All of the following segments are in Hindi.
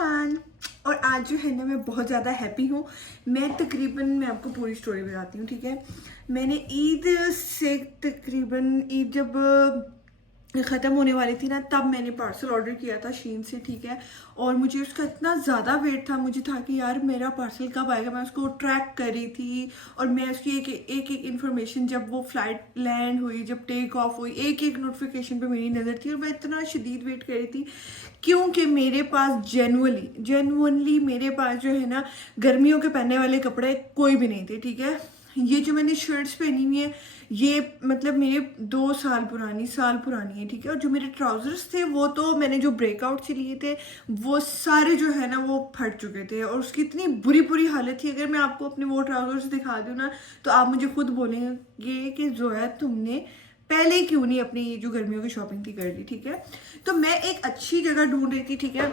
जान। और आज जो है ना मैं बहुत ज़्यादा हैप्पी हूँ। मैं आपको पूरी स्टोरी बताती हूँ, ठीक है। मैंने ईद से तकरीबन ईद जब ख़त्म होने वाली थी ना, तब मैंने पार्सल ऑर्डर किया था शीन से, ठीक है। और मुझे उसका इतना ज़्यादा वेट था, मुझे था कि यार मेरा पार्सल कब आएगा। मैं उसको ट्रैक कर रही थी और मैं उसकी एक इन्फॉर्मेशन, जब वो फ़्लाइट लैंड हुई, जब टेक ऑफ हुई, एक एक नोटिफिकेशन पे मेरी नज़र थी। और मैं इतना शदीद वेट कर रही थी क्योंकि मेरे पास जेनुअनली मेरे पास जो है ना गर्मियों के पहनने वाले कपड़े कोई भी नहीं थे, ठीक है। ये जो मैंने शर्ट्स पहनी हुई है ये मतलब मेरे 2 साल पुरानी है, ठीक है। और जो मेरे ट्राउजर्स थे वो तो मैंने जो ब्रेकआउट से लिए थे वो सारे जो है ना वो फट चुके थे और उसकी इतनी बुरी बुरी हालत थी। अगर मैं आपको अपने वो ट्राउजर्स दिखा दूँ ना तो आप मुझे खुद बोलेंगे कि जोया तुमने पहले क्यों नहीं अपनी ये जो गर्मियों की शॉपिंग थी कर ली, ठीक है। तो मैं एक अच्छी जगह ढूंढ रही थी, ठीक है,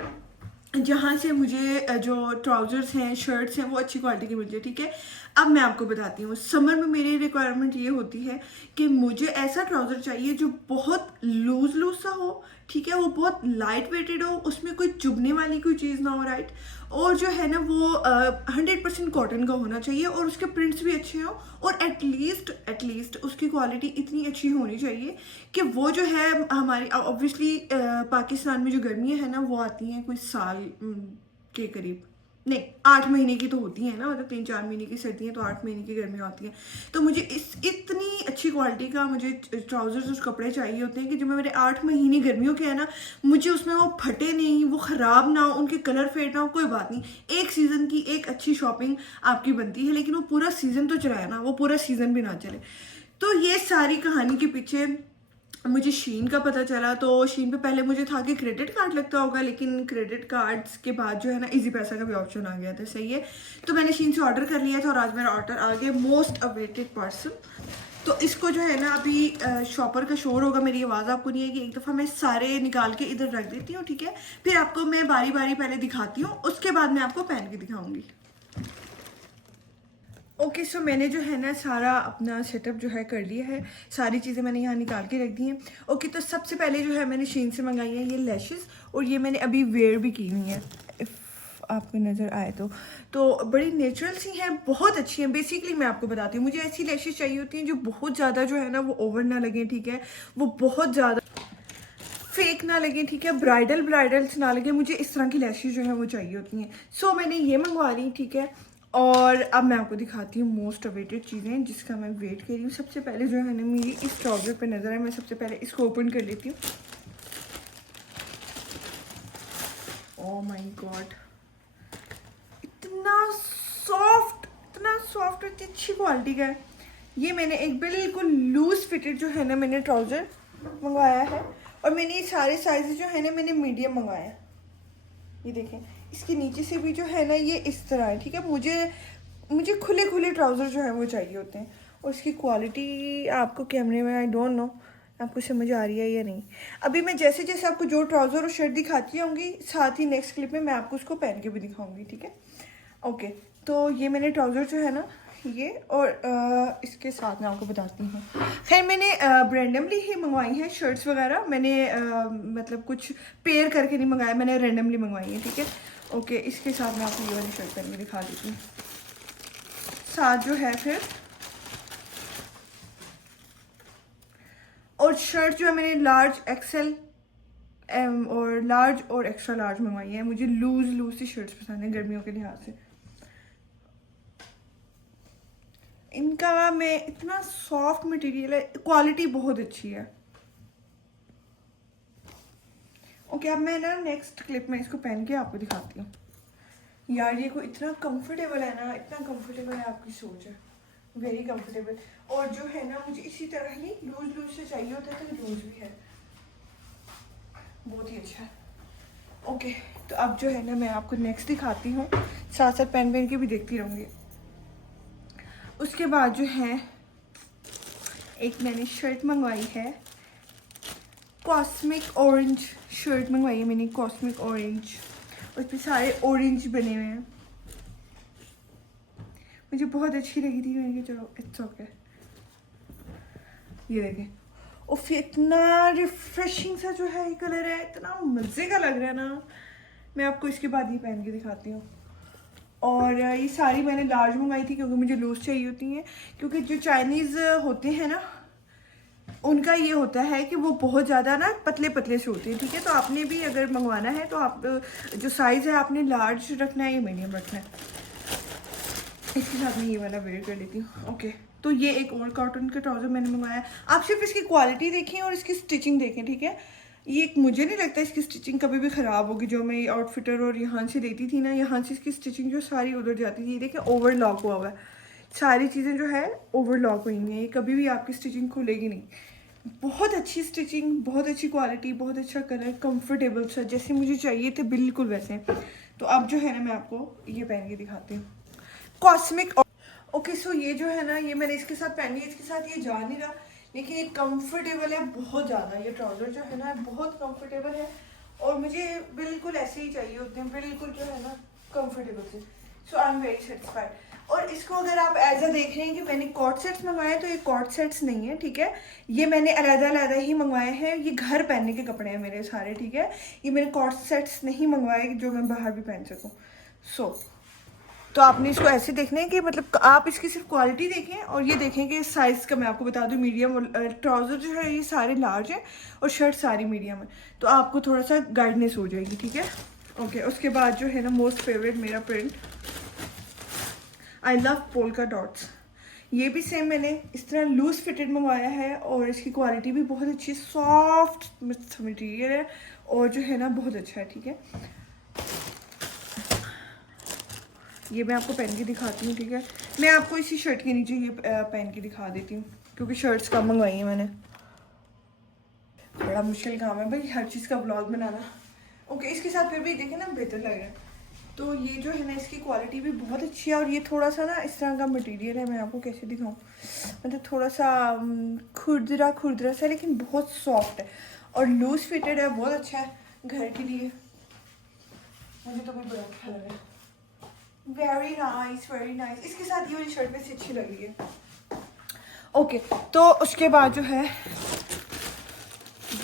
जहाँ से मुझे जो ट्राउजर्स हैं शर्ट्स हैं वो अच्छी क्वालिटी की मिल जाए, ठीक है। अब मैं आपको बताती हूँ, समर में मेरी रिक्वायरमेंट ये होती है कि मुझे ऐसा ट्राउज़र चाहिए जो बहुत लूज सा हो, ठीक है, वो बहुत लाइट वेटेड हो, उसमें कोई चुभने वाली कोई चीज़ ना हो, राइट। और जो है ना वो 100% कॉटन का होना चाहिए और उसके प्रिंट्स भी अच्छे हों और एटलीस्ट उसकी क्वालिटी इतनी अच्छी होनी चाहिए कि वो जो है हमारी ऑब्वियसली पाकिस्तान में जो गर्मियाँ हैं ना वो आती हैं कोई साल के करीब, नहीं 8 महीने की तो होती है ना, मतलब 3-4 महीने की सर्दियाँ तो 8 महीने की गर्मियाँ होती हैं। तो मुझे इस इतनी अच्छी क्वालिटी का मुझे ट्राउजर्स और कपड़े चाहिए होते हैं कि जो मेरे 8 महीने गर्मियों के हैं ना, मुझे उसमें वो फटे नहीं, वो ख़राब ना हो, उनके कलर फेड ना हो, कोई बात नहीं। एक सीज़न की एक अच्छी शॉपिंग आपकी बनती है, लेकिन वो पूरा सीज़न तो चलाए ना, वो पूरा सीज़न भी ना चले। तो ये सारी कहानी के पीछे मुझे शीन का पता चला। तो शीन पे पहले मुझे था कि क्रेडिट कार्ड लगता होगा, लेकिन क्रेडिट कार्ड्स के बाद जो है ना इजी पैसा का भी ऑप्शन आ गया था, सही है। तो मैंने शीन से ऑर्डर कर लिया था और आज मेरा ऑर्डर आ गया, मोस्ट अवेटेड पार्सल। तो इसको जो है ना अभी शॉपर का शोर होगा, मेरी आवाज़ आपको नहीं आएगी। एक दफ़ा मैं सारे निकाल के इधर रख देती हूँ, ठीक है, फिर आपको मैं बारी बारी पहले दिखाती हूँ, उसके बाद मैं आपको पहन के दिखाऊंगी। ओके सो मैंने जो है ना सारा अपना सेटअप जो है कर लिया है, सारी चीज़ें मैंने यहाँ निकाल के रख दी हैं। ओके तो सबसे पहले जो है मैंने शीन से मंगाई है ये लैशेस और ये मैंने अभी वेयर भी की हुई है, इफ़ आपको नज़र आए तो बड़ी नेचुरल सी हैं, बहुत अच्छी हैं। बेसिकली मैं आपको बताती हूँ, मुझे ऐसी लैशेस चाहिए होती हैं जो बहुत ज़्यादा जो है ना वो ओवर ना लगें, ठीक है, वो बहुत ज़्यादा फेक ना लगे, ठीक है, ब्राइडल्स ना लगे, मुझे इस तरह की लैशेज जो है वो चाहिए होती हैं। सो मैंने ये मंगवा ली, ठीक है। और अब मैं आपको दिखाती हूँ मोस्ट अवेटेड चीज़ें जिसका मैं वेट कर रही हूँ। सबसे पहले जो है ना मेरी इस ट्राउज़र पे नज़र है, मैं सबसे पहले इसको ओपन कर लेती हूँ। ओह माय गॉड, इतना सॉफ्ट और इतनी अच्छी क्वालिटी का है। ये मैंने एक बिल्कुल लूज फिटेड जो है ना मैंने ट्राउज़र मंगवाया है और मैंने ये सारे साइज़ जो है ना मैंने मीडियम मंगाया है। ये देखें, इसके नीचे से भी जो है ना ये इस तरह है, ठीक है। मुझे खुले ट्राउज़र जो है वो चाहिए होते हैं और इसकी क्वालिटी आपको कैमरे में आई डोंट नो आपको समझ आ रही है या नहीं। अभी मैं जैसे जैसे आपको जो ट्राउज़र और शर्ट दिखाती होंगी, साथ ही नेक्स्ट क्लिप में मैं आपको उसको पहन के भी दिखाऊंगी, ठीक है। ओके तो ये मैंने ट्राउज़र जो है ना ये और इसके साथ मैं आपको बताती हूँ। खैर मैंने रैंडमली ही मंगवाई हैं शर्ट्स वगैरह, मैंने मतलब कुछ पेयर करके नहीं मंगाया, मैंने रैंडमली मंगवाई है, ठीक है। ओके इसके साथ मैं आपको ये वाली शर्ट पहन के दिखा देती हूँ। साथ जो है फिर और शर्ट जो है मैंने लार्ज एक्सेल और लार्ज और एक्स्ट्रा लार्ज मंगवाई है। मुझे लूज सी शर्ट्स पसंद है गर्मियों के लिहाज से। इनका मैं इतना सॉफ्ट मटेरियल है, क्वालिटी बहुत अच्छी है। ओके अब मैं ना नेक्स्ट क्लिप में इसको पहन के आपको दिखाती हूँ। यार ये को इतना कंफर्टेबल है ना, इतना कंफर्टेबल है, आपकी सोच है, वेरी कंफर्टेबल। और जो है ना मुझे इसी तरह ही लूज से चाहिए होता है, तो लूज भी है, बहुत ही अच्छा है। ओके तो अब जो है ना मैं आपको नेक्स्ट दिखाती हूँ, साथ साथ पहन के भी देखती रहूँगी। उसके बाद जो है एक मैंने शर्ट मंगवाई है, कॉस्मिक ऑरेंज शर्ट मंगवाई है मैंने, कॉस्मिक ऑरेंज, उस पर सारे ऑरेंज बने हुए हैं, मुझे बहुत अच्छी लगी थी, मैंने कहा चलो इट्स ओके। ये देखें और फिर इतना रिफ्रेशिंग सा जो है ये कलर है, इतना मज़े का लग रहा है ना, मैं आपको इसके बाद ये पहन के दिखाती हूँ। और ये सारी मैंने लार्ज मंगाई थी क्योंकि मुझे लूज चाहिए होती हैं, क्योंकि जो चाइनीज़ होते हैं ना उनका ये होता है कि वो बहुत ज़्यादा ना पतले पतले से होते हैं, ठीक है। तो आपने भी अगर मंगवाना है तो आप जो साइज़ है आपने लार्ज रखना है या मीडियम रखना है। इसके साथ मैं ये वाला वेयर कर लेती हूँ। ओके, तो ये एक और कॉटन का ट्राउज़र मैंने मंगाया। आप सिर्फ इसकी क्वालिटी देखें और इसकी स्टिचिंग देखें, ठीक है। ये मुझे नहीं लगता इसकी स्टिचिंग कभी भी ख़राब होगी। जो मैं आउटफिटर और यहाँ से लेती थी ना, यहाँ से इसकी स्टिचिंग जो सारी उधर जाती थी। देखें ओवरलॉक हुआ हुआ है, सारी चीज़ें जो है ओवरलॉक हुई हैं। ये कभी भी आपकी स्टिचिंग खुलेगी नहीं। बहुत अच्छी स्टिचिंग, बहुत अच्छी क्वालिटी, बहुत अच्छा कलर, कंफर्टेबल सा, जैसे मुझे चाहिए थे बिल्कुल वैसे। तो अब जो है ना मैं आपको ये पहन के दिखाती हूँ। कॉस्मिक। ओके, सो ये जो है ना ये मैंने इसके साथ पहनी है। इसके साथ ये जा नहीं रहा लेकिन ये कंफर्टेबल है बहुत ज़्यादा। ये ट्राउज़र जो है ना बहुत कंफर्टेबल है और मुझे बिल्कुल ऐसे ही चाहिए होते हैं, बिल्कुल जो है ना कंफर्टेबल से। सो आई एम वेरी सेटिस्फाइड। और इसको अगर आप एज अ देख रहे हैं कि मैंने कॉट सेट्स मंगवाए, तो ये कॉट सेट्स नहीं है, ठीक है। ये मैंने अलग-अलग ही मंगवाए हैं। ये घर पहनने के कपड़े हैं मेरे सारे, ठीक है। ये मैंने कॉट सेट्स नहीं मंगवाए जो मैं बाहर भी पहन सकूँ। तो आपने इसको ऐसे देखना है कि मतलब आप इसकी सिर्फ क्वालिटी देखें और ये देखें कि साइज़ का मैं आपको बता दूं मीडियम। ट्राउज़र जो है ये सारे लार्ज हैं और शर्ट सारी मीडियम है, तो आपको थोड़ा सा गाइडनेस हो जाएगी, ठीक है। ओके, उसके बाद जो है ना मोस्ट फेवरेट मेरा print, I love polka dots. ये भी सेम मैंने इस तरह लूज फिटेड मंगवाया है और इसकी क्वालिटी भी बहुत अच्छी, सॉफ्ट मटेरियल है और जो है ना बहुत अच्छा है, ठीक है। ये मैं आपको पहन के दिखाती हूँ, ठीक है। मैं आपको इसी शर्ट के नीचे ये पहन के दिखा देती हूँ क्योंकि शर्ट्स कम मंगवाई हैं मैंने। बड़ा मुश्किल काम है भाई हर चीज़ का व्लॉग बनाना। ओके, इसके साथ फिर भी देखें ना बेहतर लग रहा है। तो ये जो है ना इसकी क्वालिटी भी बहुत अच्छी है और ये थोड़ा सा ना इस तरह का मटेरियल है, मैं आपको कैसे दिखाऊँ, मतलब थोड़ा सा खुरदरा खुरदरा सा लेकिन बहुत सॉफ्ट है और लूज फिटेड है, बहुत अच्छा है घर के लिए। मुझे तो भी बड़ा अच्छा लग रहा है। Very nice, very nice. इसके साथ ये वाली शर्ट पे से अच्छी लग रही है। ओके, तो उसके बाद जो है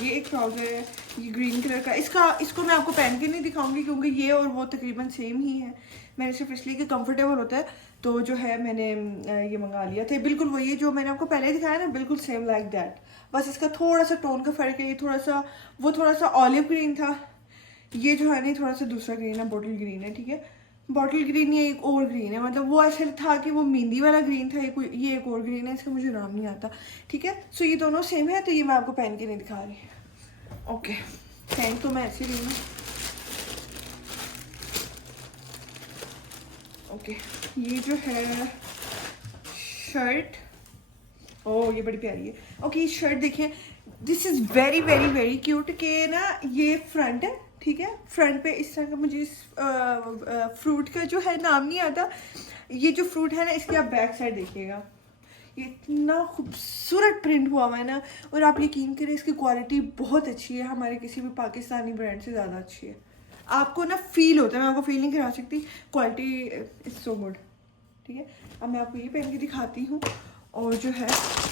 ये एक ट्राउज़र है, ये ग्रीन कलर का। इसको मैं आपको पहन के नहीं दिखाऊंगी क्योंकि ये और वो तकरीबन सेम ही है। मैंने सिर्फ इसलिए कि कंफर्टेबल होता है तो जो है मैंने ये मंगा लिया था। बिल्कुल वही है जो मैंने आपको पहले दिखाया ना, बिल्कुल सेम लाइक दैट। बस इसका थोड़ा सा टोन का फ़र्क है। ये थोड़ा सा ऑलिव ग्रीन था, ये जो है ना थोड़ा सा दूसरा ग्रीन है, बॉटल ग्रीन है, ठीक है। बॉटल ग्रीन ये एक और ग्रीन है, मतलब वो ऐसे था कि वो मेहंदी वाला ग्रीन था, ये एक और ग्रीन है, इसका मुझे नाम नहीं आता, ठीक है। सो ये दोनों सेम है, तो ये मैं आपको पहन के नहीं दिखा रही। ओके, पहन तो मैं ऐसे रही हूँ। ओके, ये जो है शर्ट, ओह ये बड़ी प्यारी है। ओके, ये शर्ट देखिए, this is very very very cute के ना, ये फ्रंट है, ठीक है। फ्रंट पे इस तरह का, मुझे इस फ्रूट का जो है नाम नहीं आता। ये जो फ्रूट है ना इसकी आप बैक साइड देखिएगा, ये इतना खूबसूरत प्रिंट हुआ हुआ है ना। और आप यकीन करें इसकी क्वालिटी बहुत अच्छी है, हमारे किसी भी पाकिस्तानी ब्रांड से ज़्यादा अच्छी है। आपको ना फील होता है, मैं आपको फील नहीं करा सकती, क्वालिटी इज़ सो गुड, ठीक है। अब मैं आपको ये पहन के दिखाती हूँ और जो है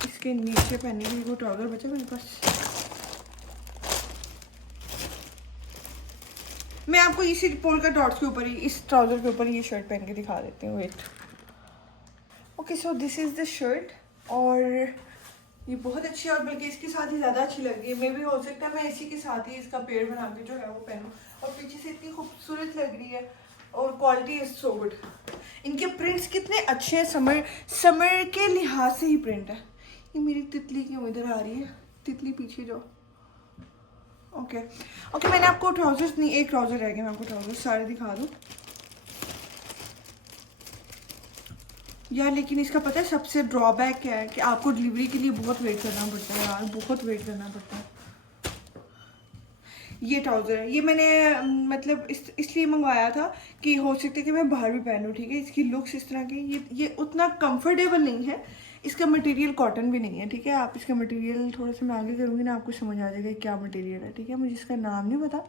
इसके नीचे पहनने के लिए वो ट्राउज़र बचा मेरे पास। मैं आपको इसी पोल्का डॉट्स के ऊपर ही, इस ट्राउज़र के ऊपर ये शर्ट पहन के दिखा देती हूँ, wait. Okay, so this is the shirt और ये बहुत अच्छी है और बल्कि इसके साथ ही ज़्यादा अच्छी लग रही है। मे भी हो सकता है मैं इसी के साथ ही इसका पेड़ बना के जो है वो पहनूँ। और पीछे से इतनी खूबसूरत लग रही है और क्वालिटी इज़ सो गुड। इनके प्रिंट्स कितने अच्छे हैं, समर के लिहाज से ही प्रिंट है। ये मेरी तितली क्यों इधर आ रही है, तितली पीछे जाओ। ओके, मैंने आपको ट्राउजर्स नहीं, एक ट्राउज़र रह गया, मैं आपको ट्राउजर सारे दिखा दूँ यार। लेकिन इसका पता है सबसे ड्रॉबैक क्या है कि आपको डिलीवरी के लिए बहुत वेट करना पड़ता है यार, बहुत वेट करना पड़ता है। ये ट्राउज़र है, ये मैंने मतलब इसलिए मंगवाया था कि हो सकता है कि मैं बाहर भी पहनूँ, ठीक है। इसकी लुक्स इस तरह की, ये उतना कंफर्टेबल नहीं है। इसका मटेरियल कॉटन भी नहीं है, ठीक है। आप इसका मटेरियल थोड़ा सा मैं आगे करूँगी ना, आपको समझ आ जाएगा क्या मटेरियल है, ठीक है। मुझे इसका नाम नहीं पता,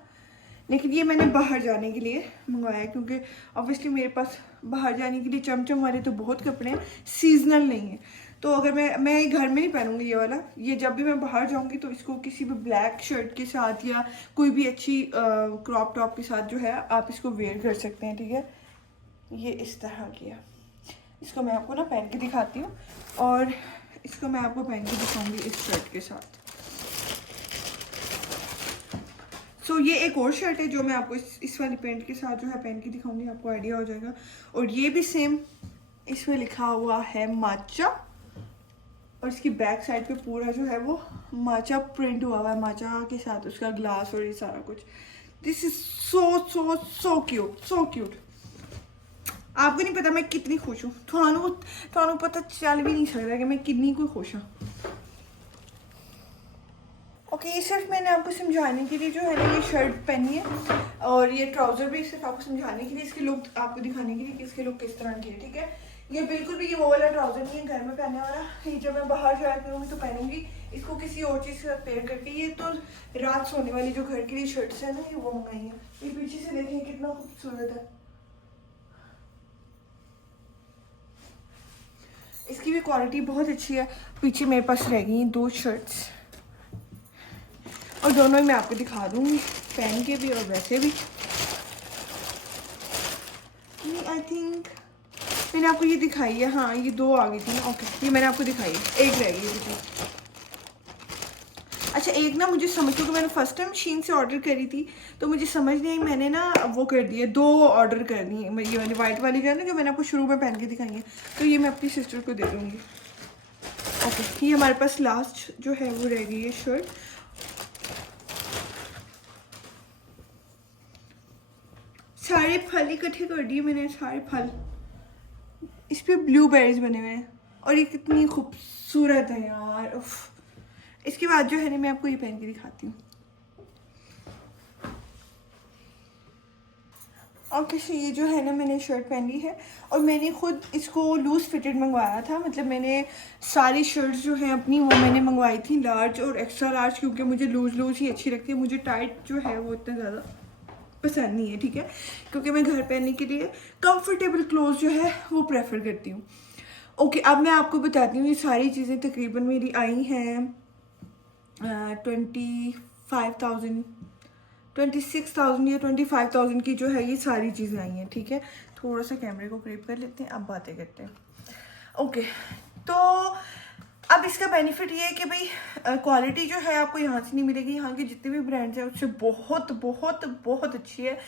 लेकिन ये मैंने बाहर जाने के लिए मंगवाया क्योंकि ऑब्वियसली मेरे पास बाहर जाने के लिए चमचम वाले तो बहुत कपड़े हैं, सीजनल नहीं है। तो अगर मैं ये घर में नहीं पहनूंगी ये वाला, ये जब भी मैं बाहर जाऊंगी तो इसको किसी भी ब्लैक शर्ट के साथ या कोई भी अच्छी क्रॉप टॉप के साथ जो है आप इसको वेयर कर सकते हैं, ठीक है। ये इस तरह की है। इसको मैं आपको ना पहन के दिखाती हूँ और इसको मैं आपको पहन के दिखाऊंगी इस शर्ट के साथ। सो ये एक और शर्ट है जो मैं आपको इस वाली पैंट के साथ जो है पहन के दिखाऊंगी, आपको आइडिया हो जाएगा। और ये भी सेम, इसमें लिखा हुआ है माचा और इसकी बैक साइड पे पूरा जो है वो माचा प्रिंट हुआ हुआ है, माचा के साथ उसका ग्लास और ये सारा कुछ। This is so so so cute, so cute. आपको नहीं पता मैं कितनी खुश हूँ, थानू पता चल भी नहीं सकता कि मैं कितनी कोई खुश हूँ। ओके, ये सिर्फ मैंने आपको समझाने के लिए जो है ना ये शर्ट पहनी है और ये ट्राउज़र भी सिर्फ आपको समझाने के लिए, इसके लुक आपको दिखाने के लिए कि इसके लुक किस तरह के हैं, ठीक है। ये बिल्कुल भी ये वो वाला ट्राउज़र नहीं है घर में पहनने वाला, ये जब मैं बाहर जाया करूँगी तो पहनूंगी इसको किसी और चीज़ के साथ पेयर करके। ये तो रात सोने वाली जो घर के लिए शर्ट्स है ना, ये वो मंगाई है। ये पीछे से देखें कितना खूबसूरत है, इसकी भी क्वालिटी बहुत अच्छी है। पीछे मेरे पास रह गई 2 शर्ट्स और दोनों ही मैं आपको दिखा दूंगी पहन के भी और वैसे भी। आई थिंक मैंने आपको ये दिखाई है, हाँ ये 2 आ गई थी ना। ओके, ये मैंने आपको दिखाई है, एक रह गई है। अच्छा, एक ना मुझे समझ लो कि मैंने फर्स्ट टाइम शीन से ऑर्डर करी थी तो मुझे समझ नहीं आई, मैंने ना वो कर दिए 2 ऑर्डर कर दी। ये वाली वाइट वाली जो है ना, जो मैंने आपको शुरू में पहन के दिखाई है, तो ये मैं अपनी सिस्टर को दे दूँगी। ओके, ये हमारे पास लास्ट जो है वो रह गई है शर्ट। सारे फल इकट्ठे कर दिए मैंने, सारे फल। इस पे ब्लूबेरीज बने हुए हैं और ये कितनी खूबसूरत है यार, उफ। इसके बाद जो है ना मैं आपको ये पहन के दिखाती हूँ। ओके, ये जो है ना मैंने शर्ट पहनी है और मैंने खुद इसको लूज़ फिटेड मंगवाया था। मतलब मैंने सारी शर्ट्स जो हैं अपनी वो मैंने मंगवाई थी लार्ज और एक्स्ट्रा लार्ज, क्योंकि मुझे लूज़ ही अच्छी लगती है। मुझे टाइट जो है वो इतना ज़्यादा पसंद नहीं है, ठीक है, क्योंकि मैं घर पहनने के लिए कंफर्टेबल क्लोथ जो है वो प्रेफर करती हूँ। ओके, अब मैं आपको बताती हूँ ये सारी चीज़ें तकरीबन मेरी आई हैं 25,000 26,000 या 25,000 की जो है ये सारी चीज़ें आई हैं, ठीक है। थोड़ा सा कैमरे को क्रीप कर लेते हैं, अब बातें करते हैं। ओके, तो अब इसका बेनिफिट ये है कि भाई क्वालिटी जो है आपको यहाँ से नहीं मिलेगी, यहाँ के जितने भी ब्रांड्स हैं उससे बहुत बहुत बहुत अच्छी है।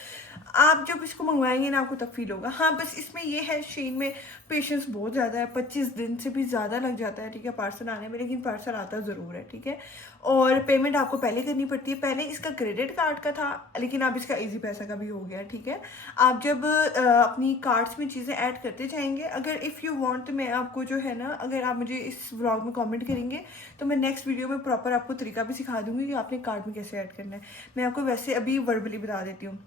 आप जब इसको मंगवाएंगे ना आपको तब फील होगा। हाँ, बस इसमें ये है शीन में पेशेंस बहुत ज़्यादा है, 25 दिन से भी ज़्यादा लग जाता है, ठीक है, पार्सल आने में, लेकिन पार्सल आता ज़रूर है, ठीक है। और पेमेंट आपको पहले करनी पड़ती है। पहले इसका क्रेडिट कार्ड का था, लेकिन अब इसका इजी पैसा का भी हो गया, ठीक है। आप जब अपनी कार्ड्स में चीज़ें ऐड करते जाएंगे, अगर इफ़ यू वांट तो मैं आपको जो है ना, अगर आप मुझे इस व्लॉग में कमेंट करेंगे तो मैं नेक्स्ट वीडियो में प्रॉपर आपको तरीका भी सिखा दूंगी कि आपने कार्ड में कैसे ऐड करना है। मैं आपको वैसे अभी वर्बली बता देती हूँ।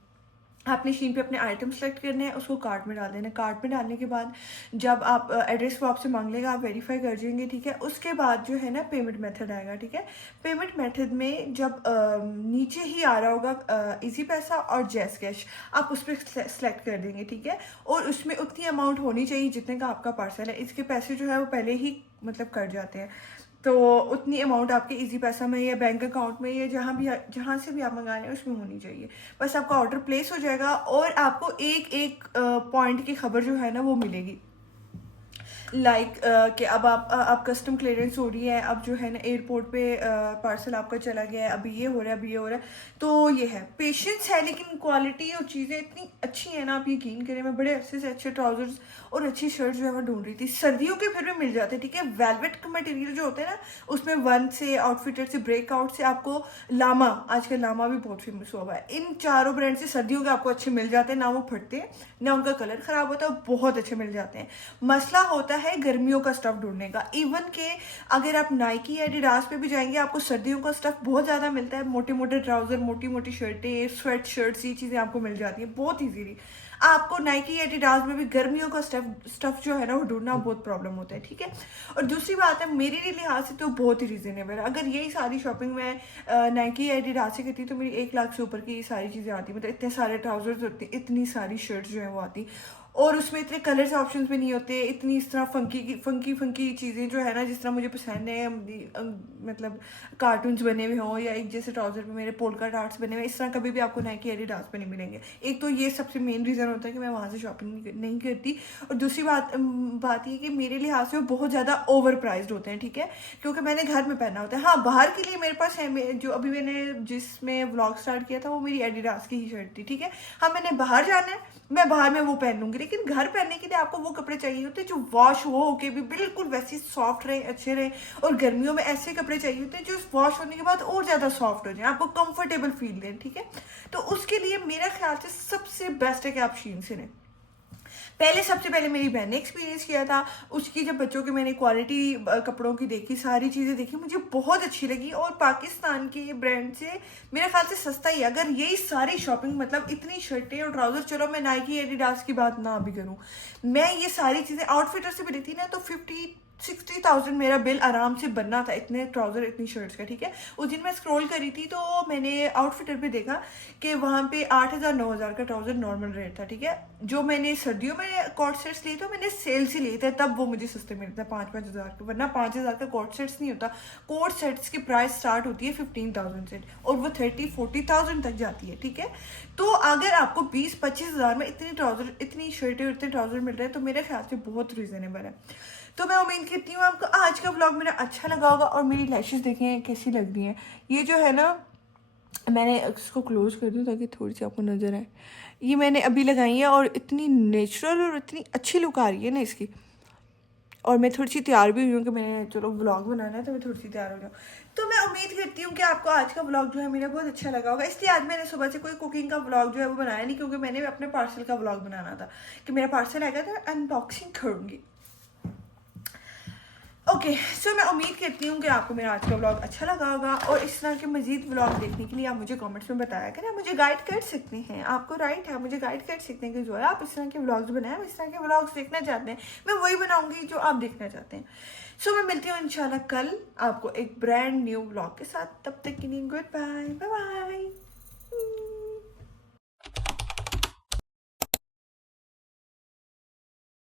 आपने शीन पे अपने आइटम सेलेक्ट करने हैं, उसको कार्ट में डाल देना है। कार्ट में डालने के बाद जब आप एड्रेस वो आपसे मांग लेगा, आप वेरीफाई कर जाएंगे, ठीक है। उसके बाद जो है ना पेमेंट मेथड आएगा, ठीक है। पेमेंट मेथड में जब नीचे ही आ रहा होगा इजी पैसा और जैस कैश, आप उस पर सेलेक्ट कर देंगे, ठीक है। और उसमें उतनी अमाउंट होनी चाहिए जितने का आपका पार्सल है। इसके पैसे जो है वो पहले ही मतलब कट जाते हैं, तो उतनी अमाउंट आपके इजी पैसा में या बैंक अकाउंट में या जहाँ से भी आप मंगा रहे हैं उसमें होनी चाहिए। बस आपका ऑर्डर प्लेस हो जाएगा और आपको एक एक पॉइंट की खबर जो है ना वो मिलेगी। लाइक कि अब आप कस्टम क्लियरेंस हो रही है, अब जो है ना एयरपोर्ट पे पार्सल आपका चला गया है, अभी ये हो रहा है, अभी ये हो रहा है। तो ये है, पेशेंस है, लेकिन क्वालिटी और चीज़ें इतनी अच्छी हैं ना, आप यकीन करें। मैं बड़े अच्छे से अच्छे ट्राउजर्स और अच्छी शर्ट जो है वो ढूंढ रही थी। सर्दियों के फिर भी मिल जाते हैं, ठीक है। वेलवेट का मटेरियल जो होता है ना, उसमें वन से आउटफिटेड से ब्रेकआउट से आपको लामा, आजकल लामा भी बहुत फेमस हुआ है, इन चारों ब्रांड से सर्दियों के आपको अच्छे मिल जाते हैं। ना वो फटते हैं, ना उनका कलर ख़राब होता है, बहुत अच्छे मिल जाते हैं। मसला होता है गर्मियों का स्टफ ढूंढने का। इवन के अगर आप नाइकी या एडिडास पे भी जाएंगे, आपको सर्दियों का स्टफ बहुत ज़्यादा मिलता है। मोटे मोटे ट्राउज़र, मोटी मोटी शर्टें, स्वेट शर्ट्स, ये चीज़ें आपको मिल जाती हैं बहुत ईजीली। आपको नाइकी या एडिडास में भी गर्मियों का स्टफ जो है ना वो ढूंढना बहुत प्रॉब्लम होता है, ठीक है। और दूसरी बात है, मेरे लिए लिहाज से तो बहुत ही रीजनेबल है। अगर यही सारी शॉपिंग मैं नाइकी या एडिडास से करती तो मेरी 1 लाख से ऊपर की ये सारी चीज़ें आती, मतलब इतने सारे ट्राउजर्स होते, इतनी सारी शर्ट्स जो है वो आती। और उसमें इतने कलर्स ऑप्शंस भी नहीं होते, इतनी इस तरह फंकी चीज़ें जो है ना, जिस तरह मुझे पसंद है, मतलब कार्टून्स बने हुए हों या एक जैसे ट्राउज़र पे मेरे पोल्का डॉट्स बने हुए, इस तरह कभी भी आपको नाइकी एडिडास पे नहीं मिलेंगे। एक तो ये सबसे मेन रीज़न होता है कि मैं वहाँ से शॉपिंग नहीं करती, और दूसरी बात ये कि मेरे लिहाज से वो बहुत ज़्यादा ओवर प्राइज्ड होते हैं, ठीक है, क्योंकि मैंने घर में पहना होता है। हाँ, बाहर के लिए मेरे पास है, जो अभी मैंने जिसमें व्लॉग स्टार्ट किया था वो मेरी एडिडास की ही शर्ट थी, ठीक है। हाँ, मैंने बाहर जाना है, मैं बाहर में वो पहन लूँगी, लेकिन घर पहनने के लिए आपको वो कपड़े चाहिए होते हैं जो वॉश हो के भी बिल्कुल वैसे सॉफ्ट रहे, अच्छे रहे, और गर्मियों में ऐसे कपड़े चाहिए होते हैं जो वॉश होने के बाद और ज़्यादा सॉफ्ट हो जाए, आपको कंफर्टेबल फील दें, ठीक है। तो उसके लिए मेरा ख्याल से सबसे बेस्ट है कि आप शीन से लें। सबसे पहले मेरी बहन ने एक्सपीरियंस किया था, उसकी जब बच्चों के मैंने क्वालिटी कपड़ों की देखी, सारी चीज़ें देखी, मुझे बहुत अच्छी लगी, और पाकिस्तान के ब्रांड से मेरे ख्याल से सस्ता ही है। अगर यही सारी शॉपिंग, मतलब इतनी शर्टें और ट्राउज़र, चलो मैं नाइकी एडिडास की बात ना भी करूँ, मैं ये सारी चीज़ें आउटफिटर से भी लेती ना तो 60,000 मेरा बिल आराम से बनना था, इतने ट्राउज़र इतनी शर्ट्स का, ठीक है। उस दिन मैं स्क्रॉल करी थी तो मैंने आउटफिटर पे देखा कि वहाँ पे 8,000 9,000 का ट्राउज़र नॉर्मल रेट था, ठीक है। जो मैंने सर्दियों में कॉट सेट्स लिए तो मैंने सेल से लिए थे, तब वो मुझे सस्ते मिलते थे 5-5 हज़ार के, वरना 5 हज़ार का कॉट सेट्स नहीं होता। कॉट सेट्स की प्राइस स्टार्ट होती है 15,000 से, और वो 30-40,000 तक जाती है, ठीक है। तो अगर आपको 20-25 हज़ार में इतनी ट्राउज़र, इतनी शर्टें और इतने ट्राउज़र मिल रहे हैं तो मेरे ख्याल से बहुत रीज़नेबल है। तो मैं उम्मीद करती हूँ आपको आज का व्लॉग मेरा अच्छा लगा होगा, और मेरी लैशेस देखें कैसी लग रही हैं। ये जो है ना, मैंने इसको क्लोज कर दूँ ताकि थोड़ी सी आपको नज़र आए, ये मैंने अभी लगाई है, और इतनी नेचुरल और इतनी अच्छी लुक आ रही है ना इसकी। और मैं थोड़ी सी तैयार भी हुई हूँ कि मैंने चलो व्लॉग बनाना है, तो मैं थोड़ी सी तैयार हो जाऊँ। तो मैं उम्मीद करती हूँ कि आपको आज का व्लॉग जो है मेरा बहुत अच्छा लगा होगा। इसलिए आज मैंने सुबह से कोई कुकिंग का व्लॉग जो है वो बनाया नहीं, क्योंकि मैंने अपने पार्सल का व्लॉग बनाना था कि मेरा पार्सल आएगा तो अनबॉक्सिंग करूँगी। ओके, सो मैं उम्मीद करती हूँ कि आपको मेरा आज का व्लॉग अच्छा लगा होगा, और इस तरह के मजीद व्लॉग देखने के लिए आप मुझे कमेंट्स में बताया करें, आप मुझे गाइड कर सकते हैं, आपको राइट है, मुझे गाइड कर सकते हैं कि जो है आप इस तरह के व्लॉग्स बनाएं, इस तरह के व्लॉग्स देखना चाहते हैं, मैं वही बनाऊंगी जो आप देखना चाहते हैं। सो मैं मिलती हूँ इंशाल्लाह कल आपको एक ब्रांड न्यू व्लॉग के साथ, तब तक के लिए गुड बाय, बाय बाय।